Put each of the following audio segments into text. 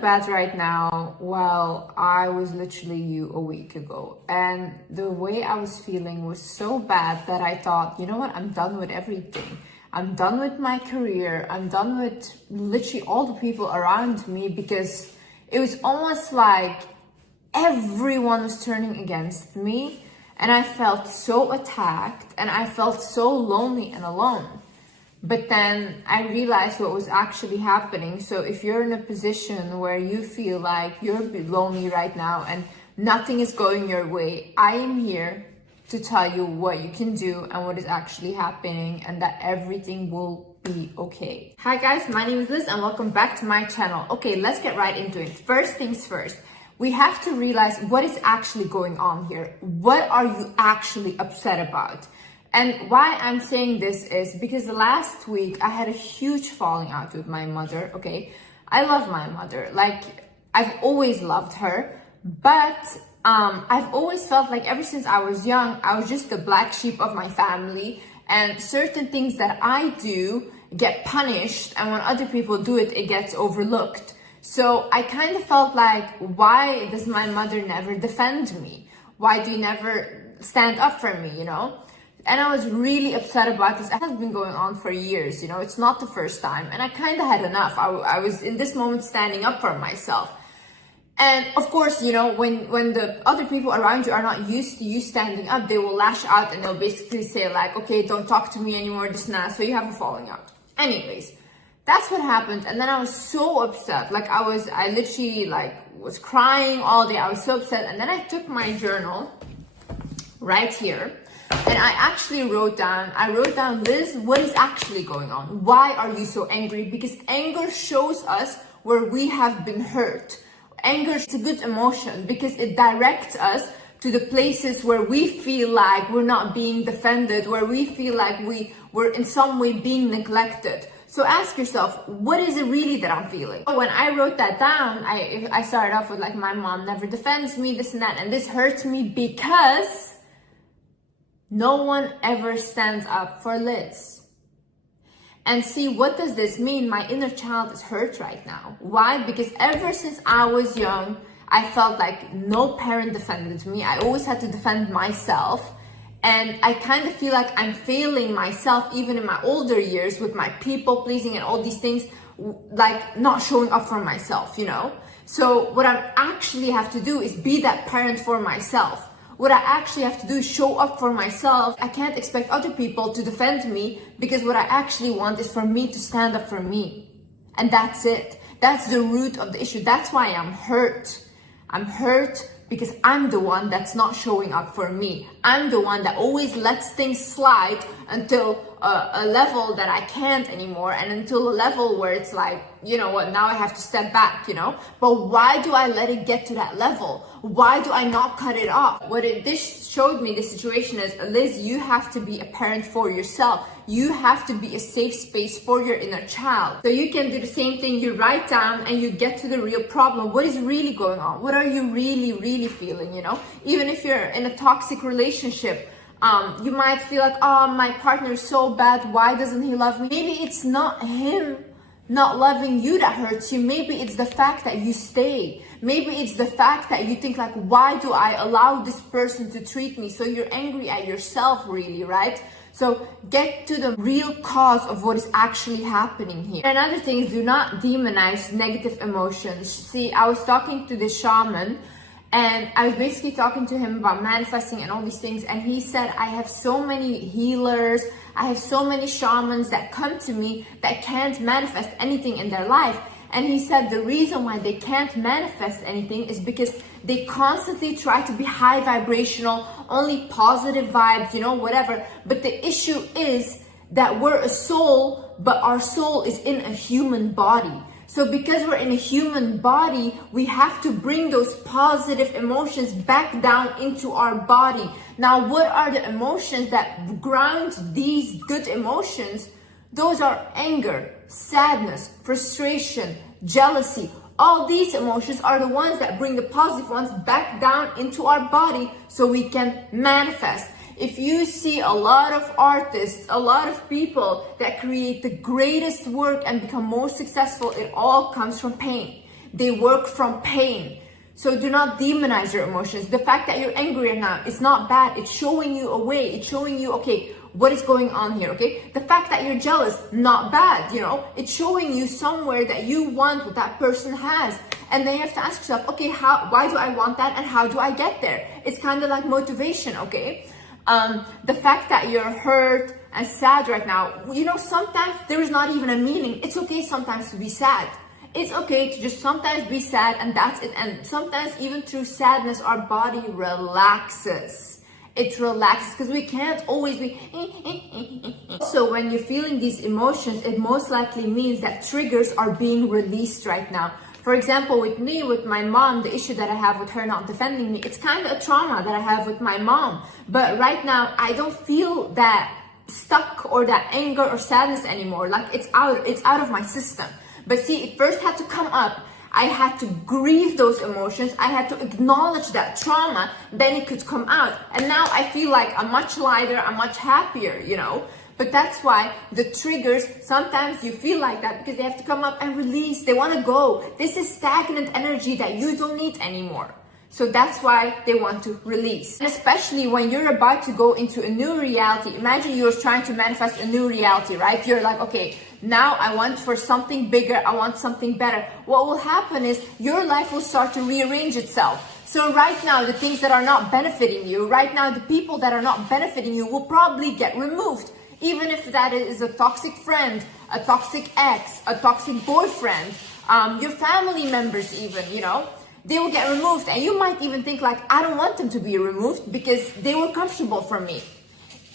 bad right now. Well, I was literally you a week ago, and the way I was feeling was so bad that I thought, you know what, I'm done with everything. I'm done with my career. I'm done with literally all the people around me, because it was almost like everyone was turning against me, and I felt so attacked and I felt so lonely and alone. But then I realized what was actually happening. So if you're in a position where you feel like you're lonely right now and nothing is going your way, I am here to tell you what you can do and what is actually happening, and that everything will be okay. Hi guys, my name is Liz and welcome back to my channel. Okay, let's get right into it. First things first, we have to realize what is actually going on here. What are you actually upset about? And why I'm saying this is because last week I had a huge falling out with my mother, okay? I love my mother, like I've always loved her, but I've always felt like ever since I was young, I was just the black sheep of my family, and certain things that I do get punished, and when other people do it, it gets overlooked. So I kind of felt like, why does my mother never defend me? Why do you never stand up for me, you know? And I was really upset about this. It has been going on for years, you know, it's not the first time. And I kind of had enough. I was in this moment standing up for myself. And of course, you know, when the other people around you are not used to you standing up, they will lash out and they'll basically say like, okay, don't talk to me anymore, this and that. So you have a falling out. Anyways, that's what happened. And then I was so upset. Like I literally like was crying all day. I was so upset. And then I took my journal right here. And I actually wrote down, Liz, what is actually going on? Why are you so angry? Because anger shows us where we have been hurt. Anger is a good emotion because it directs us to the places where we feel like we're not being defended, where we feel like we're in some way being neglected. So ask yourself, what is it really that I'm feeling? When I wrote that down, I started off with like, my mom never defends me, this and that, and this hurts me because no one ever stands up for Liz. And see, what does this mean? My inner child is hurt right now. Why? Because ever since I was young, I felt like no parent defended me. I always had to defend myself. And I kind of feel like I'm failing myself even in my older years with my people pleasing and all these things, like not showing up for myself, you know? So what I actually have to do is be that parent for myself. What I actually have to do is show up for myself. I can't expect other people to defend me because what I actually want is for me to stand up for me. And that's it. That's the root of the issue. That's why I'm hurt. I'm hurt because I'm the one that's not showing up for me. I'm the one that always lets things slide until a level that I can't anymore, and until a level where it's like, you know what, now I have to step back, you know? But why do I let it get to that level? Why do I not cut it off? This showed me, the situation is, Liz, you have to be a parent for yourself. You have to be a safe space for your inner child. So you can do the same thing. You write down and you get to the real problem. What is really going on? What are you really feeling, you know? Even if you're in a toxic relationship, you might feel like, oh, my partner is so bad, why doesn't he love me? Maybe it's not him not loving you that hurts you. Maybe it's the fact that you stay. Maybe it's the fact that you think like, why do I allow this person to treat me? So you're angry at yourself, really, right? So get to the real cause of what is actually happening here. Another thing is, do not demonize negative emotions. See, I was talking to this shaman, and I was basically talking to him about manifesting and all these things. And he said, I have so many healers, I have so many shamans that come to me that can't manifest anything in their life. And he said the reason why they can't manifest anything is because they constantly try to be high vibrational, only positive vibes, you know, whatever. But the issue is that we're a soul, but our soul is in a human body. So because we're in a human body, we have to bring those positive emotions back down into our body. Now, what are the emotions that ground these good emotions? Those are anger, sadness, frustration, jealousy. All these emotions are the ones that bring the positive ones back down into our body so we can manifest. If you see a lot of artists, a lot of people that create the greatest work and become more successful, it all comes from pain. They work from pain. So do not demonize your emotions. The fact that you're angry right now, it's not bad. It's showing you a way. It's showing you, okay, what is going on here, okay? The fact that you're jealous, not bad, you know? It's showing you somewhere that you want what that person has. And then you have to ask yourself, okay, why do I want that and how do I get there? It's kind of like motivation, okay? The fact that you're hurt and sad right now, you know, sometimes there is not even a meaning. It's okay sometimes to be sad. It's okay to just sometimes be sad and that's it. And sometimes even through sadness, our body relaxes. It relaxes because we can't always be. So when you're feeling these emotions, it most likely means that triggers are being released right now. For example, with me, with my mom, the issue that I have with her not defending me, it's kind of a trauma that I have with my mom. But right now, I don't feel that stuck or that anger or sadness anymore. Like it's out of my system. But see, it first had to come up. I had to grieve those emotions. I had to acknowledge that trauma. Then it could come out. And now I feel like I'm much lighter. I'm much happier, you know. But that's why the triggers, sometimes you feel like that because they have to come up and release. They want to go. This is stagnant energy that you don't need anymore. So that's why they want to release. And especially when you're about to go into a new reality. Imagine you're trying to manifest a new reality, right? You're like, okay, now I want for something bigger. I want something better. What will happen is your life will start to rearrange itself. So right now, the things that are not benefiting you, right now, the people that are not benefiting you will probably get removed. Even if that is a toxic friend, a toxic ex, a toxic boyfriend, your family members even, you know, they will get removed. And you might even think like, I don't want them to be removed because they were comfortable for me.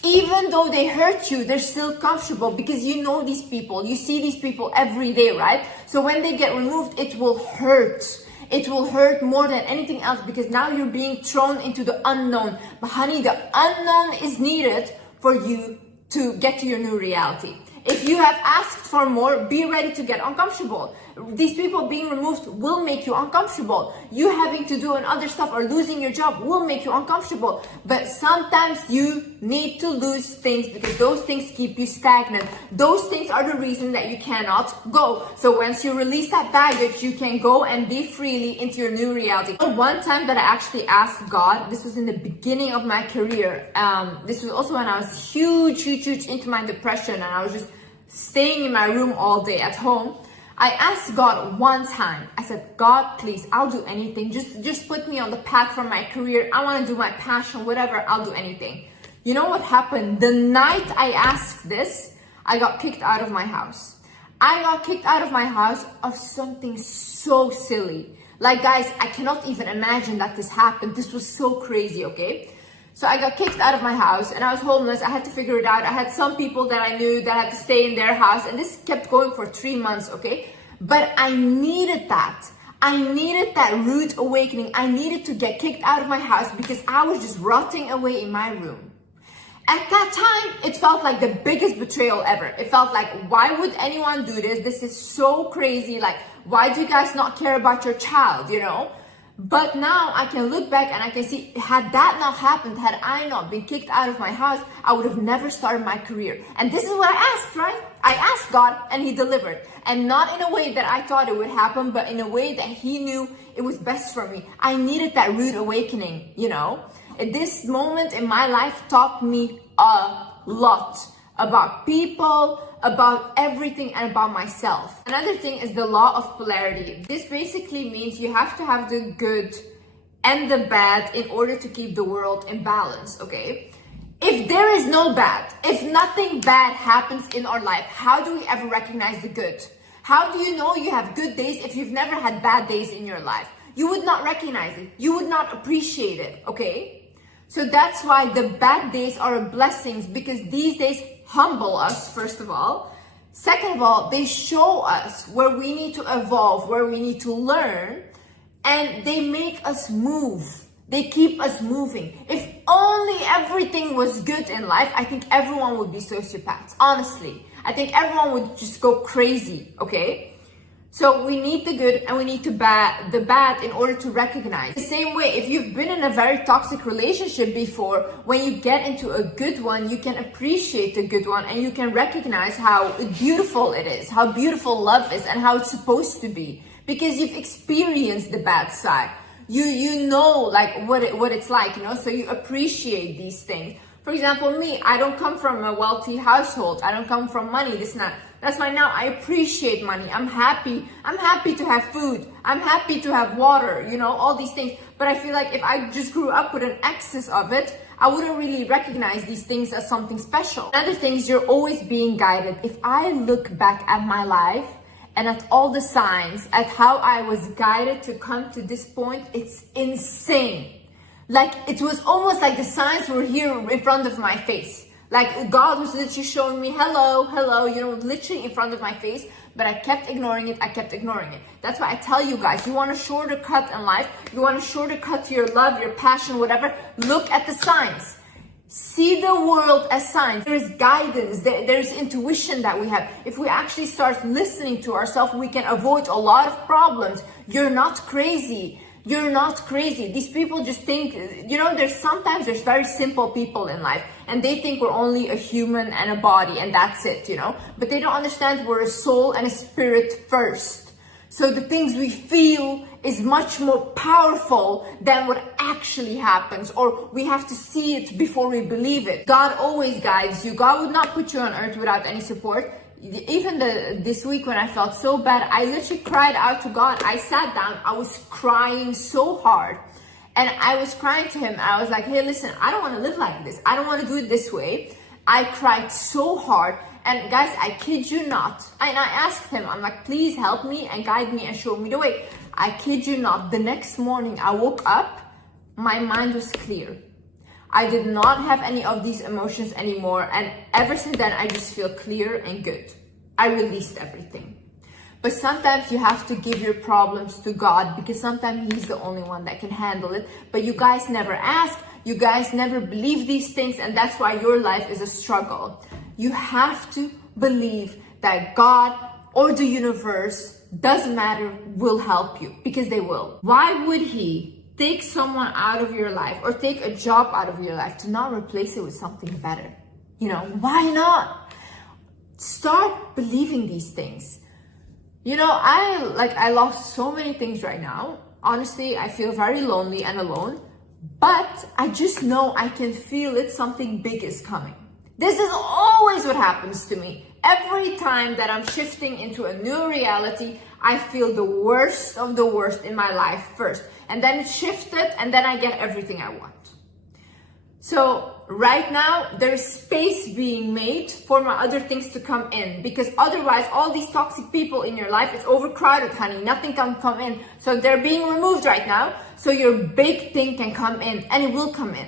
Even though they hurt you, they're still comfortable because you know these people. You see these people every day, right? So when they get removed, it will hurt. It will hurt more than anything else because now you're being thrown into the unknown. But honey, the unknown is needed for you to get to your new reality. If you have asked for more, be ready to get uncomfortable. These people being removed will make you uncomfortable. You having to do other stuff or losing your job will make you uncomfortable. But sometimes you need to lose things because those things keep you stagnant. Those things are the reason that you cannot go. So once you release that baggage, you can go and be freely into your new reality. One time that I actually asked God, this was in the beginning of my career. This was also when I was huge into my depression and I was just staying in my room all day at home. I asked God one time, I said, God, please, I'll do anything. Just put me on the path for my career. I want to do my passion, whatever, I'll do anything. You know what happened? The night I asked this, I got kicked out of my house. I got kicked out of my house of something so silly. Like, guys, I cannot even imagine that this happened. This was so crazy, okay? So I got kicked out of my house and I was homeless. I had to figure it out. I had some people that I knew that had to stay in their house and this kept going for 3 months, okay? But I needed that. I needed that rude awakening. I needed to get kicked out of my house because I was just rotting away in my room. At that time, it felt like the biggest betrayal ever. It felt like, why would anyone do this? This is so crazy. Like, why do you guys not care about your child, you know? But now I can look back and I can see, had that not happened, had I not been kicked out of my house, I would have never started my career. And this is what I asked, right? I asked God and He delivered. And not in a way that I thought it would happen, but in a way that He knew it was best for me. I needed that rude awakening, you know? This moment in my life taught me a lot about people, about everything, and about myself. Another thing is the law of polarity. This basically means you have to have the good and the bad in order to keep the world in balance, okay? If there is no bad, if nothing bad happens in our life, how do we ever recognize the good? How do you know you have good days if you've never had bad days in your life? You would not recognize it. You would not appreciate it, okay? So that's why the bad days are blessings, because these days humble us, first of all. Second of all, they show us where we need to evolve, where we need to learn, and they make us move. They keep us moving. If only everything was good in life, I think everyone would be sociopaths, honestly. I think everyone would just go crazy, okay? So we need the good and we need the bad in order to recognize. The same way, if you've been in a very toxic relationship before, when you get into a good one, you can appreciate the good one and you can recognize how beautiful it is, how beautiful love is and how it's supposed to be. because you've experienced the bad side. You know like what it's like, you know, so you appreciate these things. For example, me, I don't come from a wealthy household. I don't come from money, this and that. That's why now I appreciate money. I'm happy. I'm happy to have food. I'm happy to have water, you know, all these things. But I feel like if I just grew up with an excess of it, I wouldn't really recognize these things as something special. Another thing is you're always being guided. If I look back at my life and at all the signs, at how I was guided to come to this point, it's insane. Like, it was almost like the signs were here in front of my face. Like, God was literally showing me, hello, hello, you know, literally in front of my face. But I kept ignoring it, I kept ignoring it. That's why I tell you guys, you want a shorter cut in life, you want a shorter cut to your love, your passion, whatever, look at the signs. See the world as signs. There's guidance, there's intuition that we have. If we actually start listening to ourselves, we can avoid a lot of problems. You're not crazy. You're not crazy. These people just think, you know, there's very simple people in life and they think we're only a human and a body and that's it, you know, but they don't understand we're a soul and a spirit first. So the things we feel is much more powerful than what actually happens, or we have to see it before we believe it. God always guides you. God would not put you on earth without any support. Even this week when I felt so bad, I literally cried out to God. I sat down, I was crying so hard. And I was crying to him. I was like, hey, listen, I don't want to live like this. I don't want to do it this way. I cried so hard. And guys, I kid you not. And I asked him, I'm like, please help me and guide me and show me the way. I kid you not. The next morning I woke up, my mind was clear. I did not have any of these emotions anymore. And ever since then, I just feel clear and good. I released everything. But sometimes you have to give your problems to God because sometimes he's the only one that can handle it. But you guys never ask. You guys never believe these things. And that's why your life is a struggle. You have to believe that God or the universe, doesn't matter, will help you, because they will. Why would he take someone out of your life or take a job out of your life to not replace it with something better? You know, why not? Start believing these things. You know, I lost so many things right now. Honestly, I feel very lonely and alone, but I just know I can feel it. Something big is coming. This is always what happens to me. Every time that I'm shifting into a new reality, I feel the worst of the worst in my life first. And then it's shifted and then I get everything I want. So right now, there's space being made for my other things to come in, because otherwise all these toxic people in your life, it's overcrowded, honey. Nothing can come in. So they're being removed right now. So your big thing can come in, and it will come in.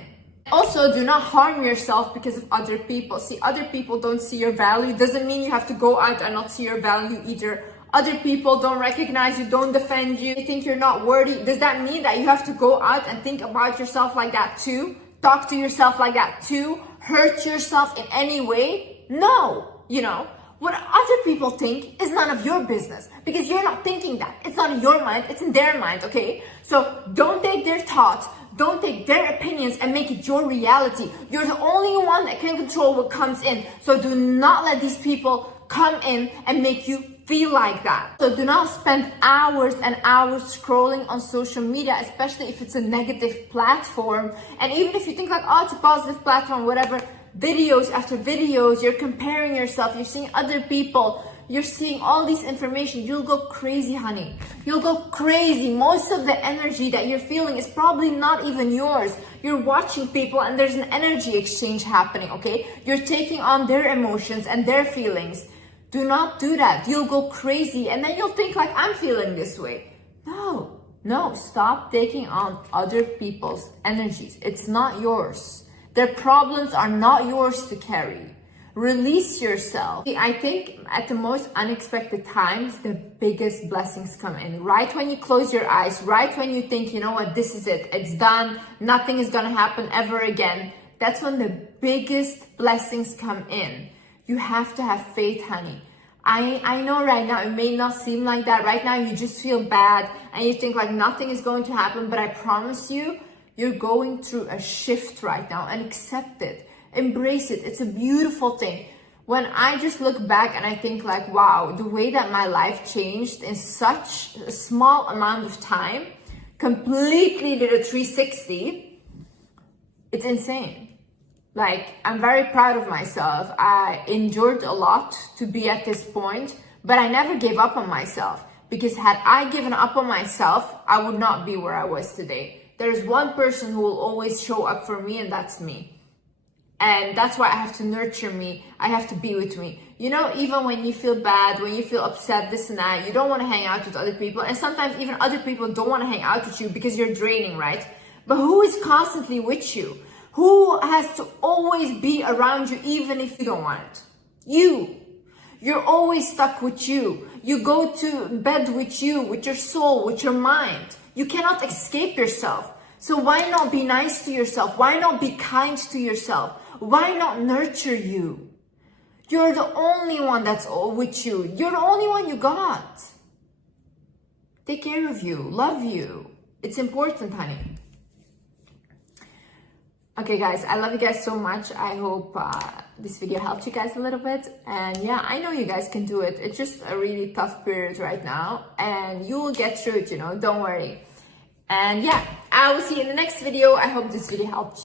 Also, do not harm yourself because of other people. See, other people don't see your value. Doesn't mean you have to go out and not see your value either. Other people don't recognize you, don't defend you. They think you're not worthy. Does that mean that you have to go out and think about yourself like that too? Talk to yourself like that too? Hurt yourself in any way? No, you know. What other people think is none of your business, because you're not thinking that. It's not in your mind, it's in their mind, okay? So don't take their thoughts, don't take their opinions and make it your reality. You're the only one that can control what comes in. So do not let these people come in and make you feel like that. So do not spend hours and hours scrolling on social media, especially if it's a negative platform. And even if you think like, oh, it's a positive platform, whatever, videos after videos, you're comparing yourself, you're seeing other people, you're seeing all this information, you'll go crazy, honey. You'll go crazy. Most of the energy that you're feeling is probably not even yours. You're watching people and there's an energy exchange happening, okay? You're taking on their emotions and their feelings. Do not do that. You'll go crazy and then you'll think like, I'm feeling this way. No, stop taking on other people's energies. It's not yours. Their problems are not yours to carry. Release yourself. See, I think at the most unexpected times, the biggest blessings come in. Right when you close your eyes, right when you think, you know what, this is it, it's done, nothing is gonna happen ever again. That's when the biggest blessings come in. You have to have faith, honey. I know right now it may not seem like that. Right now you just feel bad and you think like nothing is going to happen, but I promise you, you're going through a shift right now, and accept it. Embrace it. It's a beautiful thing. when I just look back and I think like, wow, the way that my life changed in such a small amount of time, completely did a 360, it's insane. Like, I'm very proud of myself. I endured a lot to be at this point, but I never gave up on myself, because had I given up on myself, I would not be where I was today. There's one person who will always show up for me, and that's me. And that's why I have to nurture me. I have to be with me. You know, even when you feel bad, when you feel upset, this and that, you don't want to hang out with other people. And sometimes even other people don't want to hang out with you because you're draining, right? But who is constantly with you? Who has to always be around you even if you don't want it? You. You're always stuck with you. You go to bed with you, with your soul, with your mind. You cannot escape yourself. So why not be nice to yourself? Why not be kind to yourself? Why not nurture you? You're the only one that's all with you. You're the only one you got. Take care of you. Love you. It's important, honey. Okay, guys, I love you guys so much. I hope this video helped you guys a little bit. And yeah, I know you guys can do it. It's just a really tough period right now. And you will get through it, you know. Don't worry. And yeah, I will see you in the next video. I hope this video helped you.